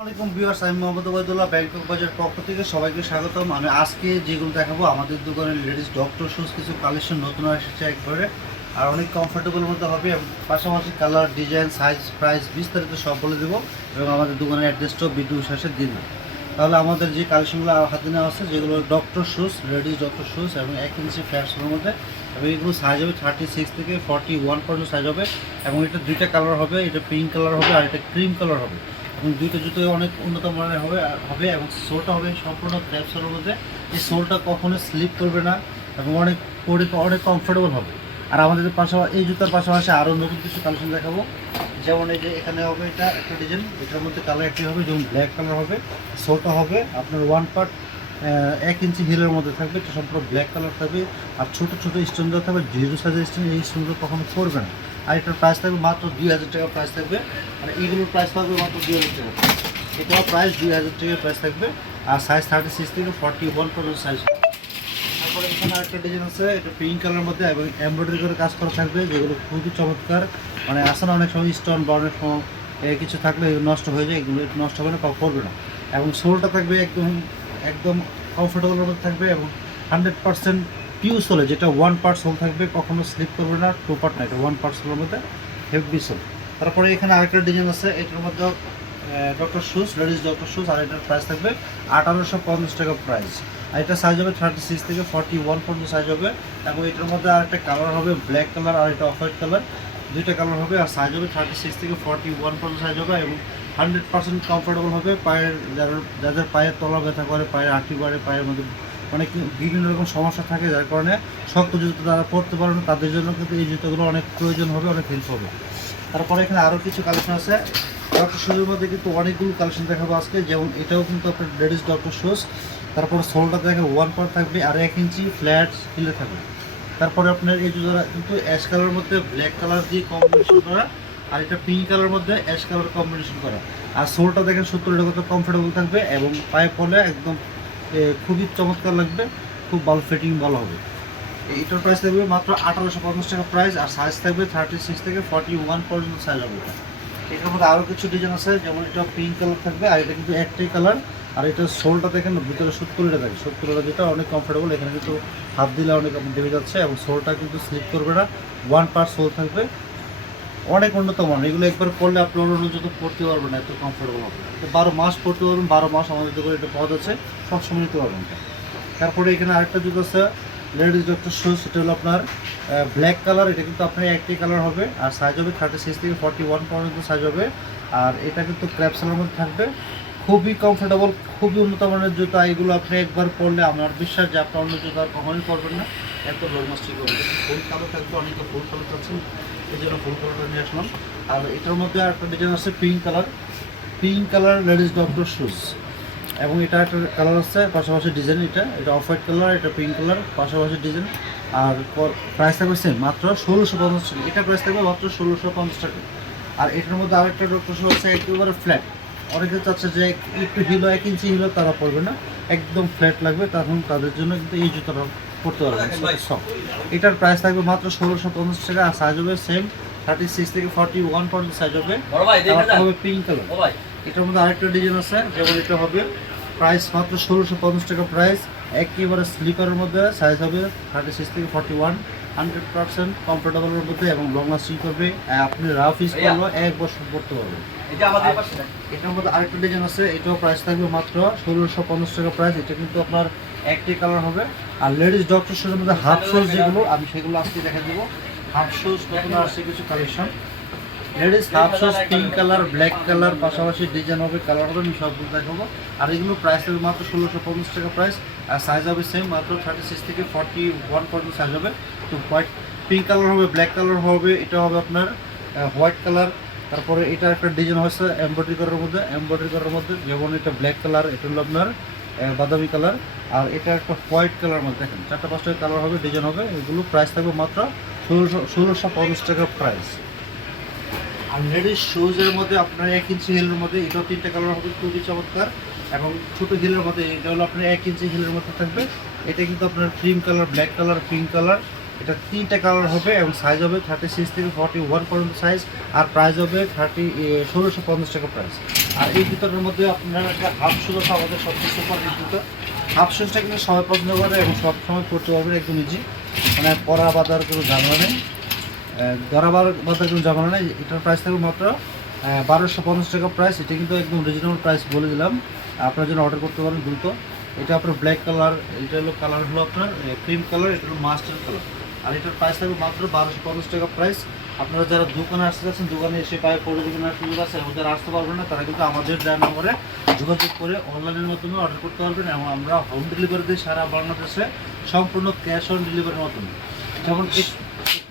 আসসালামাইকুম ভিউয়ার্স, আমি মোহাম্মদ ওবায়দুল্লাহ, ব্যাংকক বাজার পক্ষ থেকে সবাইকে স্বাগতম। আমি আজকে যেগুলো দেখাবো, আমাদের দোকানে লেডিস ডক্টর শুজ কিছু কালেকশন নতুন এসেছে একবারে। আর অনেক কমফোর্টেবল মধ্যে হবে পাশাপাশি কালার ডিজাইন সাইজ প্রাইস বিস্তারিত সব বলে দেবো এবং আমাদের দোকানের অ্যাড্রেসটাও ভিডিও শেষে দিন। তাহলে আমাদের যে কালেকশনগুলো হাতে নেওয়া আছে, যেগুলো doctor shoes ladies doctor shoes এবং এক ইঞ্চি ফ্ল্যাটসের মধ্যে, এবং এগুলো সাইজ হবে থার্টি সিক্স থেকে ফর্টি ওয়ান পর্যন্ত সাইজ হবে এবং এটা দুইটা কালার হবে, এটা পিঙ্ক কালার হবে আর এটা ক্রিম কালার হবে। এবং দুইটা জুতো অনেক উন্নত মানের হবে হবে এবং সোলটা হবে সম্পূর্ণ ক্র্যাপসের মধ্যে। এই সোলটা কখনো স্লিপ করবে না এবং অনেক পরে অনেক কমফোর্টেবল হবে। আর আমাদের পাশাপাশি এই জুতার পাশাপাশি আরও নতুন কিছু কালেকশন দেখাবো। যেমন এই যে এখানে হবে এটা একটা ডিজাইন এটার মধ্যে কালার একটি হবে, যেমন ব্ল্যাক কালার হবে। সোলটা হবে আপনার ওয়ান পার্ট এক ইঞ্চি হিলের মধ্যে থাকবে, এটা সম্পূর্ণ ব্ল্যাক কালার থাকবে। আর ছোটো ছোটো স্টোন দেওয়া থাকবে জিরো সাইজের স্টোন এই স্টোনগুলো কখনো পড়বে না। আর প্রাইস থাকবে মাত্র দুই হাজার টাকা প্রাইস থাকবে। আর এইগুলোর প্রাইস থাকবে মাত্র দুই হাজার টাকা। এটাও প্রাইস দুই হাজার টাকা প্রাইস থাকবে। আর সাইজ থার্টি সিক্স থেকে ফর্টি ওয়ান পর্যন্ত সাইজ তারপরে এখানে আরেকটা ডিজাইন আছে, এটা পিঙ্ক কালারের মধ্যে এবং এমব্রয়ডারি করে কাজ করা থাকবে, যেগুলো খুবই চমৎকার। মানে আসে না অনেক সময় স্টোন বা অনেক সময় কিছু থাকলে নষ্ট হয়ে যায়, এগুলো নষ্ট হবে না করবে না। এবং সোলটা থাকবে একদম একদম কমফোর্টেবলের মধ্যে থাকবে এবং হান্ড্রেড পার্সেন্ট পিউ সোলে যেটা ওয়ান পার্ট সোল থাকবে, কখনো স্লিপ করবে না টু পার্ট না, এটা ওয়ান পার্ট সোলের মধ্যে হেভি সোল তারপরে এখানে আরেকটা ডিজাইন আছে, এটার মধ্যে doctor shoes ladies doctor shoes আর এটার প্রাইস থাকবে আঠারোশো পঞ্চাশ টাকা প্রাইস আর এটা সাইজ হবে থার্টি সিক্স থেকে ফর্টি ওয়ান পর্যন্ত সাইজ হবে, এবং এটার মধ্যে আরেকটা কালার হবে ব্ল্যাক কালার আর এটা অফ হোয়াইট কালার দুইটা কালার হবে, আর সাইজ হবে থার্টি সিক্স থেকে ফর্টি ওয়ান পর্যন্ত সাইজ হবে, এবং হান্ড্রেড পার্সেন্ট কমফোর্টেবল হবে, পায়ের যাদের যাদের পায়ের তলা ব্যথা করে, পায়ের আঁটি বাড়ে পায়ের মধ্যে মানে কি বিভিন্ন রকম সমস্যা থাকে, যার কারণে শক্ত জুতো তারা পরতে পারে না। তাদের জন্য কিন্তু এই জুতোগুলো অনেক প্রয়োজন হবে, অনেক হেল্প হবে। তারপরে এখানে আরও কিছু কালেকশন আছে। ডক্টর শুজের মধ্যে কিন্তু অনেকগুলো কালেকশন দেখাবো আজকে। যেমন এটাও কিন্তু আপনার লেডিস ডক্টর শুজ তারপরে সোলটা দেখে ওয়ান পার থাকবে আর এক ইঞ্চি ফ্ল্যাট হিলে থাকবে। তারপরে আপনার এই জুতোটা কিন্তু অ্যাশ কালারের মধ্যে ব্ল্যাক কালার দিয়ে কম্বিনেশন করা, আর এটা পিঙ্ক কালারের মধ্যে অ্যাশ কালার কম্বিনেশন করা। আর সোলটা দেখেন, সত্তর টাকা কমফোর্টেবল থাকবে এবং পায়ে পরলে একদম খুবই চমৎকার লাগবে, খুব ভালো ফিটিং ভালো হবে। এইটার প্রাইস থাকবে মাত্র আঠারোশো পঞ্চাশ টাকা প্রাইস আর সাইজ থাকবে থার্টি সিক্স থেকে ফর্টি ওয়ান পর্যন্ত সাইজ হবে এটার মধ্যে আরও কিছু ডিজাইন আছে, যেমন এটা পিঙ্ক কালার থাকবে, আর এটা কিন্তু একটাই কালার আর এটা সোলটা দেখেন ভিতরে সত্তরটা থাকে। সত্তরটা যেটা অনেক কমফোর্টেবল এখানে কিন্তু হাত দিলে অনেক দেবে যাচ্ছে, এবং সোলটা কিন্তু স্লিপ করবে না ওয়ান পার্ট সোল থাকবে। অনেক উন্নত মান এগুলো একবার করলে আপনি অন্য জুতো পড়তে পারবেন, এত কমফোর্টেবল হবে। বারো মাস পড়তে পারবেন, বারো মাস আমাদের দোকানে এটা পাওয়া যাচ্ছে সবসময় নিতে পারবেন তারপরে এখানে আরেকটা জুতো আছে লেডিস ডক্টর শুজ সেটা হলো আপনার ব্ল্যাক কালার এটা কিন্তু আপনার একটি কালার হবে, আর সাইজ হবে থার্টি সিক্স থেকে ফর্টি ওয়ান পর্যন্ত সাইজ হবে, আর এটা কিন্তু ক্র্যাপসেলের মধ্যে থাকবে। খুবই কমফোর্টেবল খুবই উন্নত মানের জুতা, এগুলো আপনি একবার পরলে আমার বিশ্বাস যে আপনি অন্য জুতো আর কখনোই পরবেন না। এত রোল মাস্টার করবে ফুল কালার থাকবে অনেকে ফুল কালার চাচ্ছেন এই জন্য ফুল কালারটা নিয়ে আসলাম। আর এটার মধ্যে একটা ডিজাইন আছে pink colour pink colour ladies doctor shoes এবং এটা একটা কালার আছে, পাশাপাশি ডিজাইন এটা। এটা অফ হোয়াইট কালার এটা পিঙ্ক কালার পাশাপাশি ডিজাইন আর প্রাইস থাকবে সেম মাত্র ষোলোশো পঞ্চাশ টাকা। এটা প্রাইস থাকবে মাত্র ষোলোশো পঞ্চাশ টাকা। আর এটার মধ্যে আরেকটা ডক্টর শো আছে, একেবারে ফ্ল্যাট অনেকে চাচ্ছে যে একটু হিলো এক ইঞ্চি হিলো তারা পড়বে না। একদম ফ্ল্যাট লাগবে, তখন তাদের জন্য কিন্তু এই জুতোটা পড়তে পারবেন সব এটার প্রাইস থাকবে মাত্র ষোলোশো পঞ্চাশ টাকা আর সাইজ হবে সেম থার্টি সিক্স থেকে ফর্টি ওয়ান পর্যন্ত সাইজ হবে। হবে পিঙ্ক কালার এটার মধ্যে আরেকটা ডিজাইন আছে যেমন এটা হবে। প্রাইস মাত্র ষোলোশো পঞ্চাশ টাকা প্রাইস একেবারে স্লিপারের মধ্যে সাইজ হবে থার্টি সিক্স থেকে ফর্টি ওয়ান হান্ড্রেড পার্সেন্ট কমফোর্টেবলের মধ্যে এবং লং লাস্টিং করবে। আপনি রাফ ইউজ করলেও এক বছর পড়তে পারবেন। এটার মধ্যে আরেকটা ডিজাইন আছে এটাও প্রাইস থাকবে মাত্র ষোলোশো পঞ্চাশ টাকা প্রাইস এটা কিন্তু আপনার একটি কালার হবে। আর লেডিস ডক্টর শুজের মধ্যে হাফ শুজ যেগুলো আমি সেগুলো আজকে দেখা দেবো। হাফ শুজ নতুন আসছে কিছু collection ladies half shoes pink colour black colour পাশাপাশি ডিজাইন হবে কালার হবে, আমি সবগুলো দেখাবো আর এগুলো প্রাইস থাকবে মাত্র ষোলোশো পঞ্চাশ টাকা প্রাইস আর সাইজ হবে সেম মাত্র থার্টি সিক্স থেকে ফর্টি ওয়ান পর্যন্ত সাইজ হবে। তো হোয়াইট পিঙ্ক কালার হবে ব্ল্যাক কালার হবে, এটা হবে আপনার হোয়াইট কালার তারপরে এটা একটা ডিজাইন হয়েছে এমব্রয়ডারি করার মধ্যে এমব্রয়ডারি করার মধ্যে যেমন এটা ব্ল্যাক কালার এটা হলো আপনার বাদামি কালার আর এটা একটা হোয়াইট কালার মধ্যে দেখেন, চারটা পাঁচটা কালার হবে ডিজাইন হবে, এগুলো প্রাইস থাকবে মাত্র ষোলোশো ষোলোশো পঞ্চাশ টাকা প্রাইস আর লেডিস শুজের মধ্যে আপনার এক ইঞ্চি হিলের মধ্যে, এটাও তিনটা কালার হবে, খুবই চমৎকার। এবং ছোটো হিলের মধ্যে, এটা হলো আপনার এক ইঞ্চি হিলের মধ্যে থাকবে। এটা কিন্তু আপনার cream colour black colour pink colour এটা তিনটা কালার হবে এবং সাইজ হবে থার্টি সিক্স থেকে ফর্টি ওয়ান পর্যন্ত সাইজ আর প্রাইস হবে থার্টি ষোলোশো পঞ্চাশ টাকা প্রাইস আর এই জুতোটার মধ্যে আপনার একটা হাফ শুজ আমাদের সবচেয়ে সুপার জুতো। হাফ শুজটা কিন্তু সবাই পছন্দ করে এবং সবসময় পড়তে পারবেন, একদম ইজি মানে পরা বাঁধার কোনো ঝামেলা নেই। ধরা বাঁধার কোনো ঝামেলা নেই, এটার প্রাইস থাকবে মাত্র বারোশো পঞ্চাশ টাকা প্রাইস এটা কিন্তু একদম রিজনেবল প্রাইস বলে দিলাম। আপনার জন্য অর্ডার করতে পারেন দ্রুত। এটা আপনার ব্ল্যাক কালার এটা হলো কালার হলো আপনার ক্রিম কালার এটা হলো মাস্টার কালার আর এটার প্রাইস থাকবে মাত্র বারোশো পঞ্চাশ টাকা প্রাইস আপনারা যারা দোকানে আসতে যাচ্ছেন, দোকানে এসে পায়ে দেখে নেওয়ার সুযোগ আছে এবং যারা আসতে পারবেন না, তারা কিন্তু আমাদের দেওয়ার নম্বরে যোগাযোগ করে অনলাইনের মাধ্যমে অর্ডার করতে পারবেন এবং আমরা হোম ডেলিভারি দিই সারা বাংলাদেশে সম্পূর্ণ ক্যাশ অন ডেলিভারির মাধ্যমে। যেমন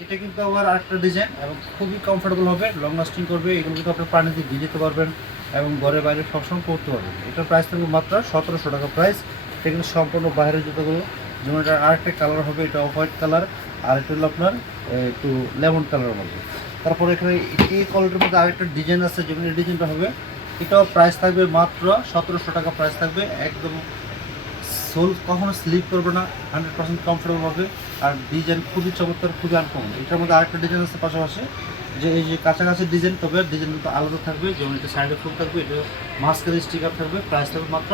এটা কিন্তু আবার আরেকটা ডিজাইন এবং খুবই কমফোর্টেবল হবে লং লাস্টিং করবে, এগুলো কিন্তু আপনি পানিতে দিয়ে যেতে পারবেন এবং ঘরে বাইরে সবসময় পড়তে পারবেন। এটার প্রাইস থাকবে মাত্র সতেরোশো টাকা প্রাইস এটা কিন্তু সম্পূর্ণ বাইরের জুতোগুলো। যেমন এটা আরেকটা কালার হবে, এটা হোয়াইট কালার আর এটা হলো আপনার একটু লেমন কালার মধ্যে। তারপরে এখানে এই কোয়ালিটির মধ্যে আরেকটা ডিজাইন আছে যেমন এই ডিজাইনটা হবে। এটাও প্রাইস থাকবে মাত্র সতেরোশো টাকা প্রাইস থাকবে, একদম সোল কখনো স্লিপ করবে না হান্ড্রেড পার্সেন্ট কমফোর্টেবল হবে। আর ডিজাইন খুবই চমৎকার, খুবই আনকমন এটার মধ্যে আরেকটা ডিজাইন আছে পাশাপাশি, যে এই যে কাছাকাছি ডিজাইন তবে ডিজাইন কিন্তু আলাদা থাকবে, যেমন এটা সাইডে ফুল থাকবে, এটা মাস্কের স্টিকার থাকবে প্রাইস থাকবে মাত্র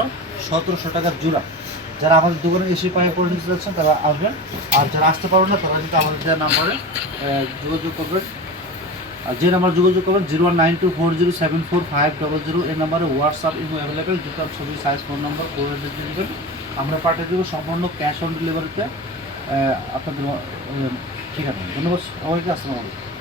সতেরোশো টাকার জোড়া। যারা আমাদের দোকানে এসে পায়ে করে নিতে যাচ্ছেন, তারা আসবেন। আর যারা আসতে পারবেন না, তারা কিন্তু আমাদের দেওয়া নাম্বারে যোগাযোগ করবেন। আর যে নাম্বার যোগাযোগ করবেন zero one nine two four zero seven four five double zero এই নাম্বারে হোয়াটসঅ্যাপ ইমো অ্যাভেলেবেল দুটো ছবি সাইজ ফোন নাম্বার করে দিয়ে দেবেন। আমরা পাঠিয়ে দেবো সম্পূর্ণ ক্যাশ অন ডেলিভারিতে আপনাদের ঠিক আছে ধন্যবাদ সবাইকে আসসালামু আলাইকুম।